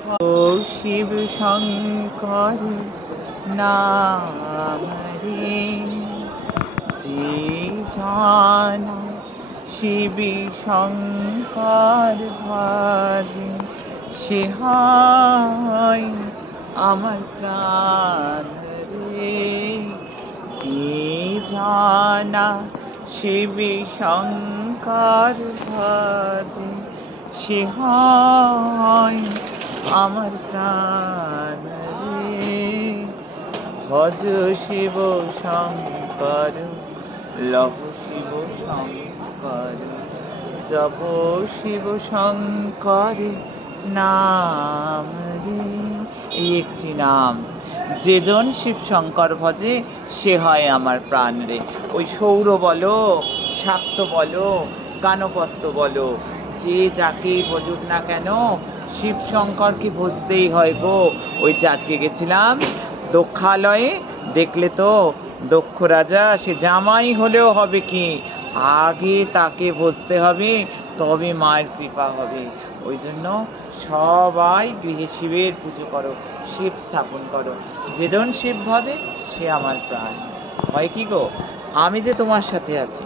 ও শিব শঙ্কর নাম রে, যে জানা শিব শঙ্কর ভজে, সে হয় আমার প্রাণ রে। যে জানা শিব শঙ্কর ভজে, সে হয় আমার প্রাণ রে। ভজ শিব শঙ্কর, লহ শিব শঙ্কর, জপ শিব শঙ্কর নাম রে। এই একটি নাম, যেজন শিব শঙ্কর ভজে সে হয় আমার প্রাণ রে। ওই সৌর বলো, শাক্ত বলো, গানপত্য বলো, যে যাকে ভজুক না কেন শিব শঙ্করকে ভজতেই হয় গো। ওই যে আজকে গেছিলাম দক্ষালয়ে, দেখলে তো দক্ষ রাজা, সে জামাই হলেও হবে কি, আগে তাকে ভজতে হবে, তবে মায়ের কৃপা হবে। ওই জন্য সবাই গৃহে শিবের পুজো করো, শিব স্থাপন করো। যেজন শিব ভজে সে আমার প্রাণ। হয় কি গো, আমি যে তোমার সাথে আছি।